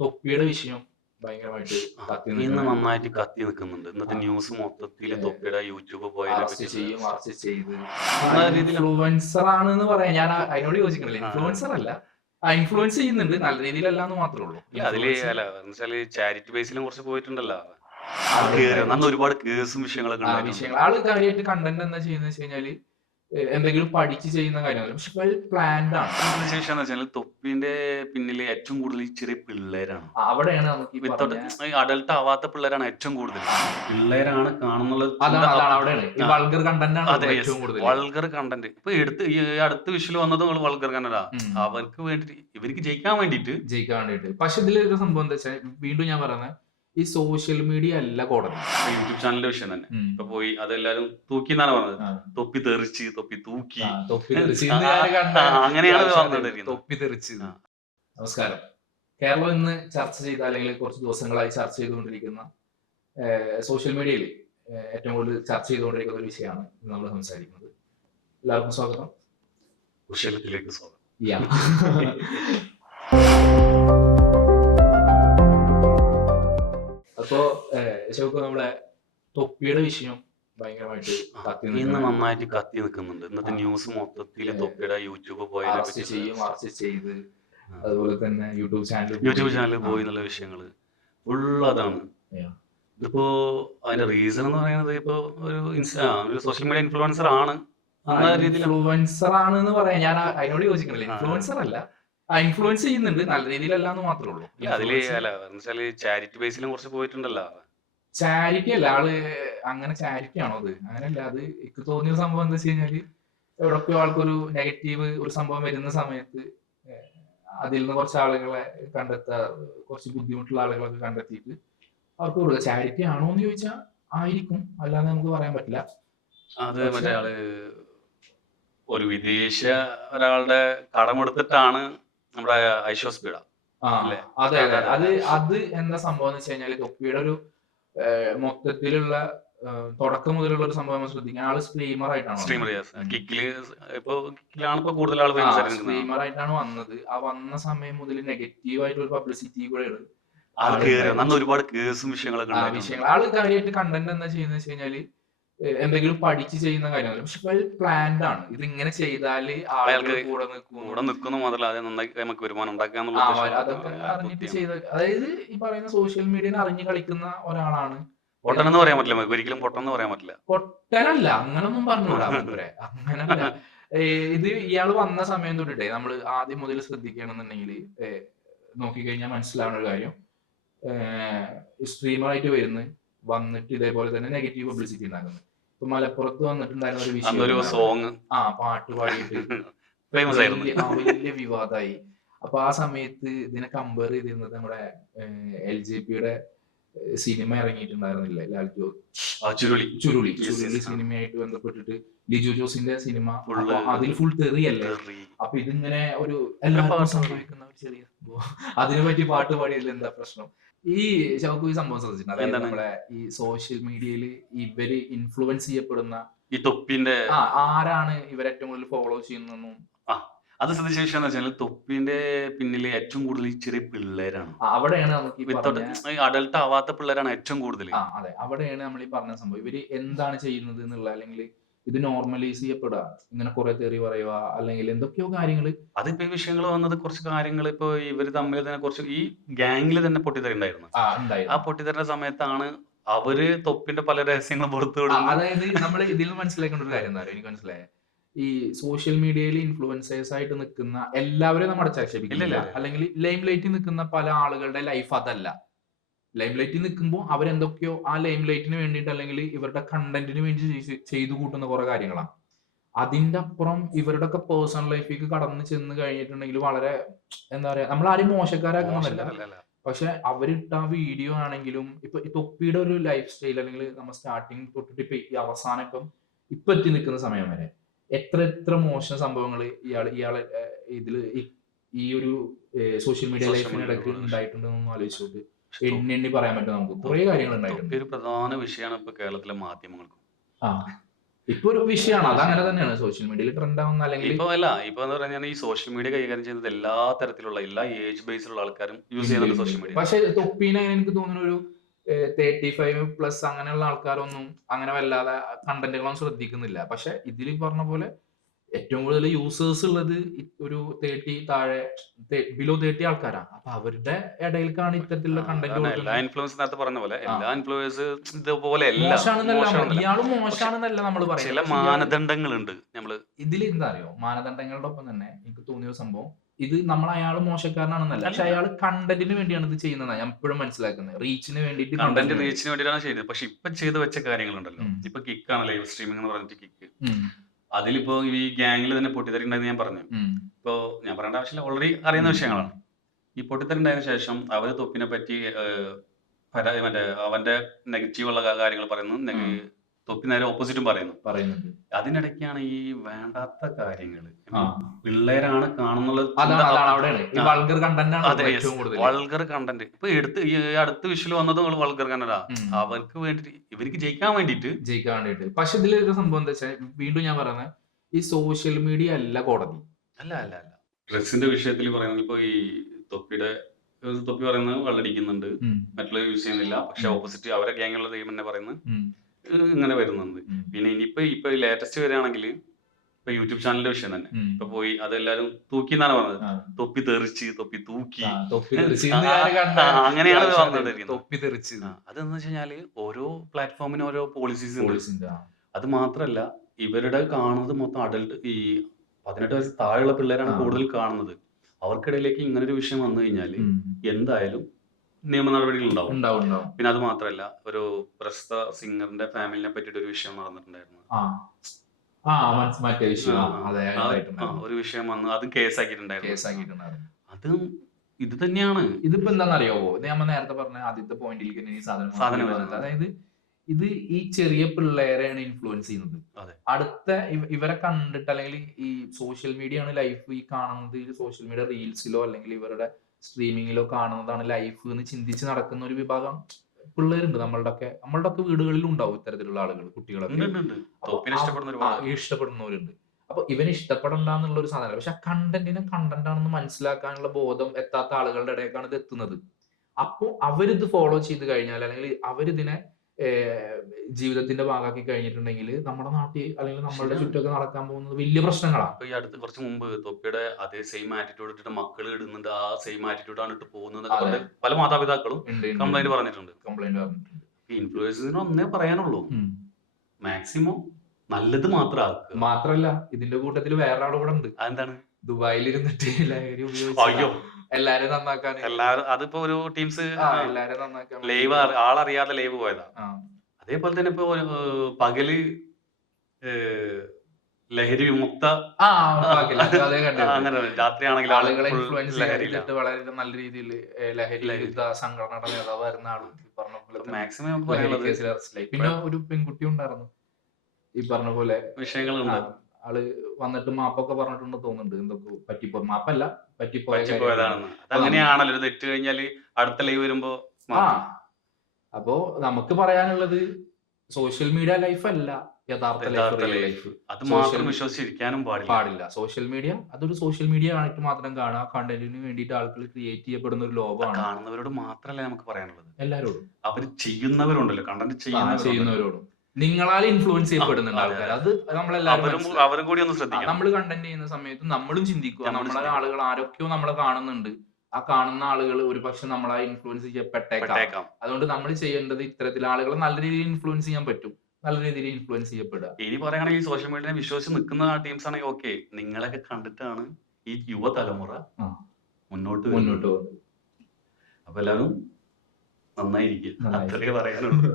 തൊപ്പിയുടെ വിഷയം ഭയങ്കരമായിട്ട് കത്തി ഇന്ന് നിൽക്കുന്ന നന്നായിട്ട് കത്തി നിൽക്കുന്നുണ്ട്. ഇന്നത്തെ ന്യൂസ് മൊത്തത്തിൽ തൊപ്പിയുടെ യൂട്യൂബ് പോയതിനെ അറസ്റ്റ് പറ്റിയിട്ടുള്ള ചെയ്യും, അറസ്റ്റ് ചെയ്ത് നല്ല രീതിയിൽ ഇൻഫ്ലുവൻസർ ആണെന്ന് പറയാം. ഞാൻ അതിനോട് യോജിക്കണില്ല. ഇൻഫ്ലുവൻസർ അല്ല, ഇൻഫ്ലുവൻസ് ചെയ്യുന്നുണ്ട്, നല്ല രീതിയിലല്ല എന്ന് മാത്രമേ ഉള്ളൂ. അല്ല അതില് അല്ല എന്നുവെച്ചാല് ചാരിറ്റി ബേസിലും കുറച്ച് പോയിട്ടുണ്ടല്ലോ. അത് ആള് കേറി അന്ന് ഒരുപാട് കേസും വിഷയങ്ങളൊക്കെ ഉണ്ടായിട്ടുണ്ട്. വിഷയങ്ങൾ ആള് കാര്യമായിട്ട് കണ്ടന്റ് എന്താ ചെയ്യുന്നത് വെച്ച് കഴിഞ്ഞാല് എന്തെങ്കിലും പഠിച്ച് ചെയ്യുന്ന കാര്യമല്ല, പക്ഷെ വെൽ പ്ലാൻഡ് ആണ്. ശേഷം എന്ന് വെച്ചാൽ തൊപ്പിന്റെ പിന്നില് ഏറ്റവും കൂടുതൽ ഈ ചെറിയ പിള്ളേരാണ്. അവിടെയാണ് നമുക്ക് ഈ വിത്തൗട്ട് പറഞ്ഞ അഡൽട്ട് ആവാത്ത പിള്ളേരാണ് ഏറ്റവും കൂടുതൽ. പിള്ളേരാണ് കാണുന്നുള്ള അതാണ് അവിടെയാണ് ഈ വൾഗർ കണ്ടന്റ് ആണ് അതെ ഏറ്റവും കൂടുതൽ. Vulgar content. ഇപ്പൊ ഈ അടുത്ത വിഷയം വന്നത് വൾഗർ കണ്ടന്റാ. അവർക്ക് വേണ്ടിട്ട് ഇവർക്ക് ജയിക്കാൻ വേണ്ടിട്ട്. പക്ഷെ ഇതിലൊരു സംഭവം എന്താ വെച്ചാൽ, വീണ്ടും ഞാൻ പറയുന്നത്, ഈ സോഷ്യൽ മീഡിയ അല്ല കോടതി. യൂട്യൂബ് ചാനലിന്റെ വിഷയം തന്നെ ഇപ്പൊ പോയി അതെല്ലാരും തൂക്കി എന്നാണ് പറഞ്ഞത്. തൊപ്പി തെറിച്ച് തൊപ്പി തൂക്കി അങ്ങനെയാണ് തൊപ്പി തെറിച്ച്. നമസ്കാരം. കേരളം ഇന്ന് ചർച്ച ചെയ്ത, അല്ലെങ്കിൽ കുറച്ച് ദിവസങ്ങളായി ചർച്ച ചെയ്തുകൊണ്ടിരിക്കുന്ന, സോഷ്യൽ മീഡിയയിൽ ഏറ്റവും കൂടുതൽ ചർച്ച ചെയ്തുകൊണ്ടിരിക്കുന്ന ഒരു വിഷയമാണ് നമ്മൾ സംസാരിക്കുന്നത്. എല്ലാവർക്കും സ്വാഗതം. കുശലത്തിലേക്ക് സ്വാഗതം. അപ്പോ ശോക്ക്, നമ്മളെ തൊപ്പിയുടെ വിഷയം ഭയങ്കരമായിട്ട് ഇന്ന് നന്നായിട്ട് കത്തി നിൽക്കുന്നുണ്ട്. ഇന്നത്തെ ന്യൂസ് മൊത്തത്തിൽ തൊപ്പിയുടെ യൂട്യൂബ് പോയതിനെ അറസ്റ്റ് ചെയ്യും, അറസ്റ്റ് ചെയ്ത് അതുപോലെ തന്നെ യൂട്യൂബ് ചാനലിൽ പോയി എന്നുള്ള വിഷയങ്ങള് ഫുള്ള് അതാണ്. ഇതിപ്പോ അതിന്റെ റീസൺ എന്ന് പറയുന്നത് ഇപ്പൊ ഒരു സോഷ്യൽ മീഡിയ ഇൻഫ്ലുവൻസർ ആണ്. ഇൻഫ്ലുവൻസർ ആണെന്ന് പറയാം. ഞാൻ അതിനോട് യോജിക്കണില്ല. ഇൻഫ്ലുവൻസർ അല്ല, ഇൻഫ്ലുവൻസ് ചെയ്യുന്നുണ്ട്, നല്ല രീതിയിലല്ല എന്ന് മാത്രമേ ഉള്ളൂ. അതില് അല്ല എന്നുവെച്ചാല് ചാരിറ്റി ബേസിലും കുറച്ച് പോയിട്ടുണ്ടല്ലോ. ചാരിറ്റി അല്ല, ആള് അങ്ങനെ ചാരിറ്റി ആണോ അത്? അങ്ങനെയല്ല. അത് എനിക്ക് തോന്നിയ സംഭവം എന്താ വെച്ച് കഴിഞ്ഞാല്, എവിടൊക്കെയോ ആൾക്കൊരു നെഗറ്റീവ് ഒരു സംഭവം വരുന്ന സമയത്ത് അതിൽ നിന്ന് കുറച്ച് ആളുകളെ കണ്ടെത്തുക, കുറച്ച് ബുദ്ധിമുട്ടുള്ള ആളുകളൊക്കെ കണ്ടെത്തിയിട്ട് അവർക്ക് കൊടുക്കുക. ചാരിറ്റി ആണോ എന്ന് ചോദിച്ചാൽ ആയിരിക്കും, അല്ലാതെ നമുക്ക് പറയാൻ പറ്റില്ല. അത് മറ്റേ ആള് ഒരു വിദേശ ഒരാളുടെ കടമെടുത്തിട്ടാണ് നമ്മുടെ ഐശ്വസ്പീഡ. അതെ അതെ. അത് എന്താ സംഭവം എന്ന് വെച്ച് കഴിഞ്ഞാല്, തൊപ്പിയുടെ ഒരു മൊത്തത്തിലുള്ള തുടക്കം മുതലുള്ള ഒരു സംഭവം ശ്രദ്ധിക്കാൻ, ആള് സ്ട്രീമർ ആയിട്ടാണ് സ്ട്രീമർ ആയിട്ടാണ് വന്നത്. ആ വന്ന സമയം മുതൽ നെഗറ്റീവ് ആയിട്ട് ഒരു പബ്ലിസിറ്റി കൂടെയാണ്. ഒരുപാട് കേസും വിഷയങ്ങളൊക്കെ ആള് കാര്യമായിട്ട് കണ്ടന്റ് എന്താ ചെയ്യുന്നത് വെച്ച് കഴിഞ്ഞാല് എന്തെങ്കിലും പഠിച്ച് ചെയ്യുന്ന കാര്യമല്ല, പക്ഷെ വെൽ പ്ലാൻഡ് ആണ്. ഇത് ഇങ്ങനെ ചെയ്താല് ആളുകൾ കൂടെ നിൽക്കുന്നു മാത്രമല്ല നമുക്ക് വരുമാനം ഉണ്ടാക്കാന്നുള്ള അതൊക്കെ അറിഞ്ഞിട്ട് ചെയ്ത, അതായത് ഈ പറയുന്ന സോഷ്യൽ മീഡിയനെ അറിഞ്ഞു കളിക്കുന്ന ഒരാളാണ്. പൊട്ടനെന്ന് പറയാൻ പറ്റില്ല, ഒരിക്കലും പൊട്ടെന്ന് പറയാൻ പറ്റില്ല. പൊട്ടനല്ല, അങ്ങനൊന്നും പറഞ്ഞൂടാ. അങ്ങനല്ല. ഇത് ഇയാള് വന്ന സമയം തൊട്ടിട്ടേ നമ്മൾ ആദ്യം മുതൽ ശ്രദ്ധിക്കണമെന്നുണ്ടെങ്കിൽ നോക്കിക്കഴിഞ്ഞാൽ മനസ്സിലാവുന്ന ഒരു കാര്യം, സ്ട്രീമർ ആയിട്ട് വന്നിട്ട് ഇതേപോലെ തന്നെ നെഗറ്റീവ് പബ്ലിസിറ്റി ഉണ്ടാക്കുന്നത്. ഇപ്പൊ മലപ്പുറത്ത് വന്നിട്ടുണ്ടായിരുന്ന ഒരു വിഷയം, പാട്ട് പാടിയിട്ട് വലിയ വിവാദമായി. അപ്പൊ ആ സമയത്ത് ഇതിനെ കമ്പയർ ചെയ്തിരുന്നത് നമ്മുടെ LJPയുടെ സിനിമ ഇറങ്ങിയിട്ടുണ്ടായിരുന്നില്ല, ചുരുളി സിനിമയായിട്ട് ബന്ധപ്പെട്ടിട്ട് ലിജു ജോസിന്റെ സിനിമ. അതിൽ ഫുൾ തെറിയല്ലേ. അപ്പൊ ഇതിങ്ങനെ ഒരു എല്ലാവർക്കും സംഭവിക്കുന്ന ഒരു ചെറിയ അതിനെ പറ്റി പാട്ട് പാടിയതിൽ എന്താ പ്രശ്നം? ഈ ശവക്ക് ഈ സംഭവം ശ്രദ്ധിച്ചിട്ടുണ്ട്. നമ്മളെ ഈ സോഷ്യൽ മീഡിയയിൽ ഇവര് ഇൻഫ്ലുവൻസ് ചെയ്യപ്പെടുന്ന ഈ തൊപ്പിന്റെ ആരാണ് ഇവരെ ഏറ്റവും കൂടുതൽ ഫോളോ ചെയ്യുന്നതെന്നും അത് ശ്രദ്ധിച്ച വിഷയം എന്ന് വെച്ചാൽ, തൊപ്പിന്റെ പിന്നില് ഏറ്റവും കൂടുതൽ ഈ ചെറിയ പിള്ളേരാണ്. അവിടെയാണ് നമുക്ക് അഡൽട്ട് ആവാത്ത പിള്ളേരാണ് ഏറ്റവും കൂടുതൽ. അതെ, അവിടെയാണ് നമ്മൾ ഈ പറഞ്ഞ സംഭവം. ഇവര് എന്താണ് ചെയ്യുന്നത് എന്നുള്ള, അല്ലെങ്കിൽ ഇത് നോർമലൈസ് ചെയ്യപ്പെടുക, ഇങ്ങനെ കുറെ തെറി പറയുക, അല്ലെങ്കിൽ എന്തൊക്കെയോ കാര്യങ്ങള്. അതിപ്പോ ഈ വിഷയങ്ങൾ വന്നത് കുറച്ച് കാര്യങ്ങൾ ഇപ്പൊ ഇവര് തമ്മിൽ തന്നെ കുറച്ച് ഈ ഗാംഗിൽ തന്നെ പൊട്ടിത്തെറി ഉണ്ടായിരുന്നു. ആ പൊട്ടിത്തെറിന്റെ സമയത്താണ് അവര് തൊപ്പിന്റെ പല രഹസ്യങ്ങളും പുറത്തു വിടുന്നത്. അതായത് നമ്മൾ ഇതിൽ മനസ്സിലാക്കേണ്ട ഒരു കാര്യം എന്താ പറയുക, എനിക്ക് മനസ്സിലായത്, ഈ സോഷ്യൽ മീഡിയയിൽ ഇൻഫ്ലുവൻസേഴ്സ് ആയിട്ട് നിൽക്കുന്ന എല്ലാവരെയും നമ്മൾ അടച്ചാക്ഷേപിക്കില്ല, അല്ലെങ്കിൽ ലൈം ലൈറ്റിൽ നിൽക്കുന്ന പല ആളുകളുടെ ലൈഫ് അതല്ല. ലൈം ലൈറ്റിൽ നിൽക്കുമ്പോൾ അവരെന്തൊക്കെയോ ആ ലൈം ലൈറ്റിന് വേണ്ടിയിട്ട്, അല്ലെങ്കിൽ ഇവരുടെ കണ്ടന്റിന് വേണ്ടി ചെയ്തു കൂട്ടുന്ന കുറെ കാര്യങ്ങളാണ്. അതിന്റെ അപ്പുറം ഇവരുടെ ഒക്കെ പേഴ്സണൽ ലൈഫിലേക്ക് കടന്നു ചെന്ന് കഴിഞ്ഞിട്ടുണ്ടെങ്കിൽ വളരെ എന്താ പറയാ, നമ്മൾ ആരും മോശക്കാരാക്കുന്നതല്ല, പക്ഷെ അവരിട്ട ആ വീഡിയോ ആണെങ്കിലും, ഇപ്പൊ ഈ തൊപ്പിയുടെ ഒരു ലൈഫ് സ്റ്റൈൽ, അല്ലെങ്കിൽ നമ്മൾ സ്റ്റാർട്ടിങ് തൊട്ടിട്ട് ഇപ്പൊ ഈ അവസാനം ഇപ്പൊ എത്തി നിൽക്കുന്ന സമയം വരെ എത്ര മോശം സംഭവങ്ങൾ ഇയാളെ ഇതില് ഈ ഒരു സോഷ്യൽ മീഡിയ ലൈഫിനിടയ്ക്ക് ഉണ്ടായിട്ടുണ്ടെന്നൊന്നും ആലോചിച്ചോട്ട് എണ്ണി പറയാൻ പറ്റും നമുക്ക്. കുറെ കാര്യങ്ങൾ ഉണ്ടായിട്ടുണ്ട്. ഒരു പ്രധാന വിഷയമാണ് ഇപ്പൊ കേരളത്തിലെ മാധ്യമങ്ങൾക്കും. ഇപ്പൊ ഒരു വിഷയമാണ്, അത് അങ്ങനെ തന്നെയാണ് സോഷ്യൽ മീഡിയയിൽ ട്രെൻഡ് ആവുന്ന. അല്ലെങ്കിൽ ഇപ്പൊ എന്ന് പറഞ്ഞാൽ ഈ സോഷ്യൽ മീഡിയ കൈകാര്യം ചെയ്യുന്നത് എല്ലാ തരത്തിലുള്ള എല്ലാ ഏജ് ബേസിലുള്ള ആൾക്കാരും യൂസ് ചെയ്യുന്നുണ്ട് സോഷ്യൽ മീഡിയ. പക്ഷെ തൊപ്പീനെ എനിക്ക് തോന്നുന്നു ഒരു 35+ അങ്ങനെയുള്ള ആൾക്കാരൊന്നും അങ്ങനെ വല്ലാതെ കണ്ടന്റുകളൊന്നും ശ്രദ്ധിക്കുന്നില്ല. പക്ഷെ ഇതിൽ പറഞ്ഞ പോലെ ഏറ്റവും കൂടുതൽ യൂസേഴ്സ് ഉള്ളത് ഒരു 30 താഴെ, ബിലോ 30 ആൾക്കാരാണ്. അപ്പൊ അവരുടെ ഇടയിലേക്കാണ് ഇത്തരത്തിലുള്ള കണ്ടന്റ്. എല്ലാ ഇൻഫ്ലുവൻസ് നേരത്തെ പറഞ്ഞ പോലെ എല്ലാ ഇൻഫ്ലുവൻസ് ഇതുപോലെ ഇയാളും മോശമാണെന്നല്ല നമ്മൾ ചില പറയുന്നത്. മാനദണ്ഡങ്ങളുണ്ട്. നമ്മള് ഇതിൽ എന്താ അറിയോ, മാനദണ്ഡങ്ങളുടെ ഒപ്പം തന്നെ എനിക്ക് തോന്നിയ സംഭവം ഇത് നമ്മൾ അയാൾ മോശക്കാരനാണെന്നല്ല, പക്ഷെ അയാൾ കണ്ടന്റിന് വേണ്ടിയാണ് ഇത് ചെയ്യുന്നത്. ഞാൻ എപ്പോഴും മനസ്സിലാക്കുന്നത് റീച്ചിന് വേണ്ടിയിട്ട്, കണ്ടന്റ് റീച്ചിന് വേണ്ടിയിട്ടാണ് ചെയ്യുന്നത്. പക്ഷെ ഇപ്പൊ ചെയ്ത് വെച്ച കാര്യങ്ങളുണ്ടല്ലോ, ഇപ്പൊ കിക്കാണ് ലൈവ് സ്ട്രീമിംഗ് എന്ന് പറഞ്ഞിട്ട് കിക്ക്. അതിലിപ്പോ ഈ ഗ്യാങ്ങിൽ തന്നെ പൊട്ടിത്തെറി ഉണ്ടായെന്ന് ഞാൻ പറഞ്ഞു. ഇപ്പോ ഞാൻ പറയേണ്ട ആവശ്യമില്ല, ഓൾറെഡി അറിയുന്ന വിഷയങ്ങളാണ്. ഈ പൊട്ടിത്തെറി ഉണ്ടായതിനു ശേഷം അവര് തൊപ്പിനെ പറ്റി മറ്റേ അവന്റെ നെഗറ്റീവ് ഉള്ള കാര്യങ്ങൾ പറയുന്നു, തൊപ്പി നേരെ ഓപ്പോസിറ്റും പറയുന്നുണ്ട്. അതിനിടയ്ക്കാണ് ഈ വേണ്ടാത്ത കാര്യങ്ങള് പിള്ളേരാണ് കാണുന്നുള്ളത്. വൾഗർ കണ്ടന്റ് ഇപ്പൊ ഈ അടുത്ത വിഷയം വന്നത് വൾഗർ കണ്ടന്റാ. അവർക്ക് വേണ്ടിട്ട്, ഇവർക്ക് ജയിക്കാൻ വേണ്ടിട്ട്. പക്ഷെ ഇതിലൊരു സംഭവം എന്താ വെച്ചാൽ, വീണ്ടും ഞാൻ പറയുന്നത്, ഈ സോഷ്യൽ മീഡിയ അല്ല കോടതി. അല്ല ഡ്രഗ്സിന്റെ വിഷയത്തിൽ പറയുന്നത്, ഇപ്പൊ ഈ തൊപ്പി പറയുന്നത് വെള്ളടിക്കുന്നുണ്ട്, മറ്റുള്ള യൂസ് ചെയ്യുന്നില്ല. പക്ഷെ ഓപ്പോസിറ്റ് അവരെ ഗ്യാങ്ങുള്ള ദൈവം തന്നെ പറയുന്നത് ഇങ്ങനെ വരുന്നുണ്ട്. പിന്നെ ഇപ്പൊ ലേറ്റസ്റ്റ് വരികയാണെങ്കിൽ ഇപ്പൊ യൂട്യൂബ് ചാനലിന്റെ വിഷയം തന്നെ ഇപ്പൊ പോയി അതെല്ലാരും തൂക്കി എന്നാണ് പറഞ്ഞത്. തൊപ്പി തെറിച്ച്, തൊപ്പി തൂക്കി, അങ്ങനെയാണ് പറഞ്ഞിരിക്കുന്നത്. അതെന്ന് വെച്ച് കഴിഞ്ഞാല് ഓരോ പ്ലാറ്റ്ഫോമിനും ഓരോ പോളിസീസ് ഉണ്ട്. അത് മാത്രല്ല, ഇവരുടെ കാണുന്നത് മൊത്തം അഡൽട്ട്, ഈ 18 വയസ്സ് താഴെയുള്ള പിള്ളേരാണ് കൂടുതൽ കാണുന്നത്. അവർക്കിടയിലേക്ക് ഇങ്ങനൊരു വിഷയം വന്നു കഴിഞ്ഞാൽ എന്തായാലും നിയമ നടപടികൾ ഉണ്ടാവും. പിന്നെ അത് മാത്രല്ല, ഒരു പ്രസ്തുത സിംഗറിന്റെ ഫാമിലിനെ പറ്റിയിട്ട് ഒരു വിഷയം നടന്നിട്ടുണ്ടായിരുന്നു. ഒരു വിഷയം വന്നു, അത് കേസാക്കിയിട്ടുണ്ടായിരുന്നു. അത് ഇത് തന്നെയാണ്. ഇതിപ്പോ എന്താണെന്നറിയാവോ, നമ്മൾ നേരത്തെ പറഞ്ഞ ആദ്യത്തെ പോയിന്റിലേക്ക് ഈ സാധനം, അതായത് ഇത് ഈ ചെറിയ പിള്ളേരെയാണ് ഇൻഫ്ലുവൻസ് ചെയ്യുന്നത്. അടുത്ത ഇവരെ കണ്ടിട്ട്, അല്ലെങ്കിൽ ഈ സോഷ്യൽ മീഡിയ ആണ് ലൈഫ്, ഈ കാണുന്നത് സോഷ്യൽ മീഡിയ റീൽസിലോ അല്ലെങ്കിൽ ഇവരുടെ സ്ട്രീമിങ്ങിലോ കാണുന്നതാണ് ലൈഫ് എന്ന് ചിന്തിച്ച് നടക്കുന്ന ഒരു വിഭാഗം പിള്ളേരുണ്ട്. നമ്മളുടെ ഒക്കെ വീടുകളിൽ ഉണ്ടാവും ഇത്തരത്തിലുള്ള ആളുകൾ, കുട്ടികളൊക്കെ ഇഷ്ടപ്പെടുന്നവരുണ്ട്. അപ്പൊ ഇവന് ഇഷ്ടപ്പെടണ്ട എന്നുള്ള ഒരു സാധനം, പക്ഷെ ആ കണ്ടന്റിനെ കണ്ടന്റ് ആണെന്ന് മനസ്സിലാക്കാനുള്ള ബോധം എത്താത്ത ആളുകളുടെ ഇടയ്ക്കാണ് ഇത് എത്തുന്നത്. അപ്പോ അവരിത് ഫോളോ ചെയ്ത് കഴിഞ്ഞാൽ, അല്ലെങ്കിൽ അവരിതിനെ ജീവിതത്തിന്റെ ഭാഗമാക്കി കഴിഞ്ഞിട്ടുണ്ടെങ്കിൽ, നമ്മുടെ നാട്ടിൽ അല്ലെങ്കിൽ നമ്മളുടെ ചുറ്റൊക്കെ നടക്കാൻ പോകുന്നത് വലിയ പ്രശ്നങ്ങളാണ്. ഈ അടുത്ത് കുറച്ച് മുമ്പ് തൊപ്പിയുടെ അതേ സെയിം ആറ്റിറ്റ്യൂഡ് ഇട്ടിട്ട് മക്കൾ ഇടുന്നുണ്ട്, ആ സെയിം ആറ്റിറ്റ്യൂഡ് ആണ് ഇട്ട് പോകുന്നത് പല മാതാപിതാക്കളും കംപ്ലൈന്റ് പറഞ്ഞിട്ടുണ്ട്. ഇൻഫ്ലുവൻസേഴ്സിന് ഒന്നേ പറയാനുള്ളൂ, മാക്സിമം നല്ലത് മാത്രല്ല, ഇതിന്റെ കൂട്ടത്തിൽ വേറെ ആളും കൂടെ ഉണ്ട്. അതെന്താണ്? ദുബായിൽ ഇരുന്നിട്ട് ലഹരി ഉപയോഗിച്ചു എല്ലാരും നന്നാക്കാൻ. അതിപ്പോ ഒരു ടീംസ് എല്ലാരും നന്നാക്കാൻ ലൈവ്, ആളറിയാതെ ലൈവ് പോയതാ. അതേപോലെ തന്നെ ഇപ്പൊ പകല് ലഹരി വിമുക്ത, അങ്ങനെ രാത്രിയാണെങ്കിൽ ആളുകളെ ഇൻഫ്ലുവൻസ് ചെയ്തിട്ട് വളരെ നല്ല രീതിയിൽ ലഹരി വിരുദ്ധ സംഘടനയുടെ നേതാവായിരുന്ന ആള് പറഞ്ഞ പോലെ മാക്സിമം. പിന്നെ ഒരു പെൺകുട്ടി ഉണ്ടായിരുന്നു ഈ പറഞ്ഞ പോലെ വിഷയങ്ങളുണ്ട്. ആള് വന്നിട്ട് മാപ്പൊക്കെ പറഞ്ഞിട്ടുണ്ട് തോന്നുന്നുണ്ട്, എന്തൊക്കെ പറ്റിപ്പോ, മാപ്പല്ല പറ്റിപ്പോയതാണെന്ന്. അതങ്ങനെയാണല്ലോ, ഒരു തെറ്റ് കഴിഞ്ഞാല് അടുത്ത ലൈവ് വരുമ്പോ. അപ്പോ നമുക്ക് പറയാനുള്ളത്, സോഷ്യൽ മീഡിയ ലൈഫ് അല്ല യഥാർത്ഥ ലൈഫ്. അത് മാത്രം വിശ്വസിച്ചിരിക്കാനും പാടില്ല. സോഷ്യൽ മീഡിയ അതൊരു സോഷ്യൽ മീഡിയ ആയിട്ട് മാത്രം കാണുക, കണ്ടന്റിന് വേണ്ടിയിട്ട് ആൾക്കാർ ക്രിയേറ്റ് ചെയ്യപ്പെടുന്ന ഒരു ലോകമാണ്. കാണുന്നവരോട് മാത്രമല്ല നമുക്ക് പറയാനുള്ളത്, എല്ലാവരോടും. അവർ ചെയ്യുന്നവരുണ്ടല്ലോ, കണ്ടന്റ് ചെയ്യുന്നവരോടും. നിങ്ങളാൽ ഇൻഫ്ലുവൻസ് ചെയ്യപ്പെടുന്നുണ്ട് ആൾക്കാർ. അത് നമ്മളെല്ലാവരും അവരും കൂടി ഒന്ന് ശ്രദ്ധിക്കണം. നമ്മൾ കണ്ടന്റ് ചെയ്യുന്ന സമയത്ത് നമ്മളും ചിന്തിക്കുക, നമ്മളെ ആളുകൾ ആരൊക്കെയോ നമ്മളെ കാണുന്നുണ്ട്, ആ കാണുന്ന ആളുകൾ ഒരു പക്ഷെ നമ്മളെ ഇൻഫ്ലുവൻസ് ചെയ്യപ്പെട്ടേക്കാം. അതുകൊണ്ട് നമ്മൾ ചെയ്യേണ്ടത് ഇത്തരത്തിൽ ആളുകളെ നല്ല രീതിയിൽ ഇൻഫ്ലുവൻസ് ചെയ്യാൻ പറ്റും, നല്ല രീതിയിൽ ഇൻഫ്ലുവൻസ് ചെയ്യപ്പെടുക. ഇനി പറയുകയാണെങ്കിൽ സോഷ്യൽ മീഡിയയെ വിശ്വസിച്ച് നിൽക്കുന്ന ടീംസ് ആണെങ്കിൽ ഓക്കെ, നിങ്ങളൊക്കെ കണ്ടിട്ടാണ് ഈ യുവതലമുറ മുന്നോട്ട് പോകുന്നത്. അപ്പൊ എല്ലാവരും നന്നായിരിക്കും, അത്രേ പറയാനുള്ളൂ.